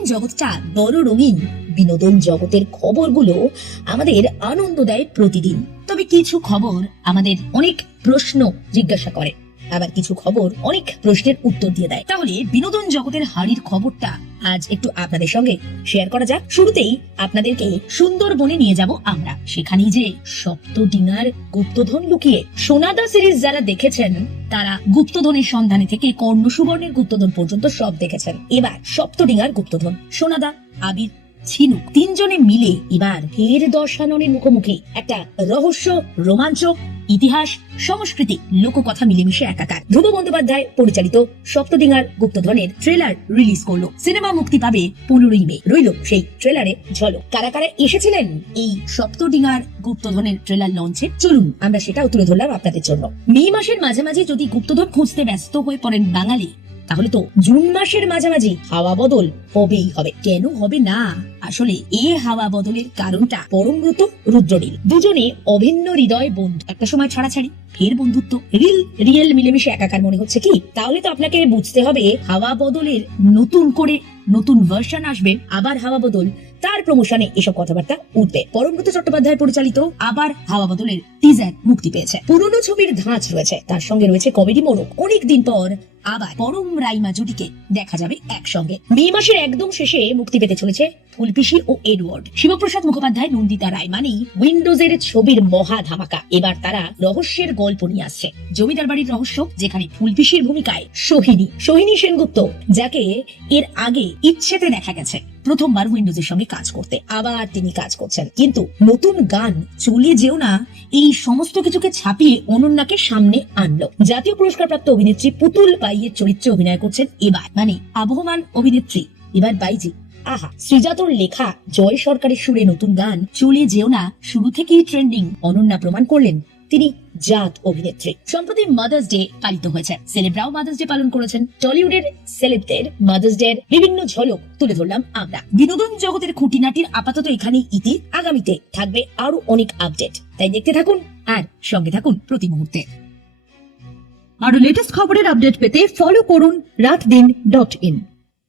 বিনোদন জগৎটা বড় রঙিন। বিনোদন জগতের খবরগুলো আমাদের আনন্দ দেয় প্রতিদিন। তবে কিছু খবর আমাদের অনেক প্রশ্ন জিজ্ঞাসা করে, আবার কিছু খবর অনেক প্রশ্নের উত্তর দিয়ে দেয়। তাহলে বিনোদন জগতের হাড়ির খবরটা আজ একটু আপনাদের সঙ্গে শেয়ার করা যাক। শুরুতেই আপনাদেরকে সুন্দরবনে নিয়ে যাব আমরা। সেখানেই যে সপ্তডিঙার গুপ্তধন লুকিয়ে। সোনাদা সিরিজ যারা দেখেছেন তারা গুপ্তধনের সন্ধানে থেকে কর্ণ সুবর্ণের গুপ্তধন পর্যন্ত সব দেখেছেন। এবার সপ্তডিঙার গুপ্তধন। সোনাদা, আবির, ঝিনুক তিনজনে মিলে এবার ফের দর্শাননের মুখোমুখি। একটা রহস্য, রোমাঞ্চক, ইতিহাস, সংস্কৃতি, লোককথা মিলেমিশে একাকার। ধ্রুব বন্দ্যোপাধ্যায় পরিচালিত সপ্তডিঙার গুপ্তধনের ট্রেলার রিলিজ করলো। সিনেমা মুক্তি পাবে 15ই মে। রইল সেই ট্রেলারে ঝলক। কারা কারা এসেছিলেন এই সপ্তডিঙার গুপ্তধনের ট্রেলার লঞ্চে, চলুন আমরা সেটাও তুলে ধরলাম আপনাদের জন্য। মে মাসের মাঝামাঝি যদি গুপ্তধন খুঁজতে ব্যস্ত হয়ে পড়েন বাঙালি, তাহলে তো জুন মাসের মাঝামাঝি হাওয়া বদল হবেই হবে। কেন হবে না? আসলে এই হাওয়া বদলের কারণটা পরমব্রত, রুদ্রনীল। দুজনে অভিন্ন হৃদয় বন্ধু। একটা সময় ছাড়াছাড়ি, ফের বন্ধুত্ব, রিয়েল মিলেমিশে একাকার মনে হচ্ছে কি? তাহলে তো আপনাকে বুঝতে হবে হাওয়া বদলের নতুন করে নতুন ভার্সন আসবে। আবার হাওয়া বদল, তার প্রমোশনে এসব কথাবার্তা উঠবে। পরমব্রত চট্টোপাধ্যায় পরিচালিত আবার হাওয়া বদলের টিজার মুক্তি পেয়েছে। পুরনো ছবির ধাঁচ রয়েছে, তার সঙ্গে রয়েছে কমেডি মোড়ক। অনেকদিন পর আবার পরম রাইমা জুটিকে দেখা যাবে একসঙ্গে। মে মাসের একদম শেষে মুক্তি পেতে চলেছে ফুলপিসি ও এডওয়ার্ড। শিবপ্রসাদ মুখোপাধ্যায়, নন্দিতা রায় মানেই উইন্ডোজের ছবির মহা ধামাকা। এবার তারা রহস্যের গল্প নিয়ে আসছে। জমিদার বাড়ির রহস্য, যেখানে ফুলপিসির ভূমিকায় সোহিনী সেনগুপ্ত, যাকে এর আগে ইচ্ছেতে দেখা গেছে প্রথমবার উইন্ডোজের সঙ্গে কাজ করতে। আবার তিনি কাজ করছেন, কিন্তু নতুন গান চলে যেও না এই সমস্ত কিছুকে ছাপিয়ে অনন্যাকে সামনে আনলো। জাতীয় পুরস্কারপ্রাপ্ত অভিনেত্রী পুতুল বাইয়ের চরিত্রে অভিনয় করছেন এবার, মানে আবহমান অভিনেত্রী এবার বাইজি। আহা, শ্রীজাতর লেখা জয় সরকারের সুরে নতুন গান চলে যেও না শুরু থেকেই ট্রেন্ডিং। অনন্যা প্রমাণ করলেন তিনি জাত অভিনেত্রী। সম্প্রতি মাদার্স ডে পালিত হয়েছে, সেলেবরাও মাদার্স ডে পালন করেছেন। টলিউডের সেলেবদের মাদার্স ডে বিভিন্ন ঝলক তুলে ধরলাম আমরা। বিনোদন জগতের খুঁটিনাটির আপাতত এখানেই ইতি। আগামীতে থাকবে আরো অনেক আপডেট, তাই দেখতে থাকুন আর সঙ্গে থাকুন প্রতি মুহূর্তে। আরো লেটেস্ট খবরের আপডেট পেতে ফলো করুন রাতদিন.in।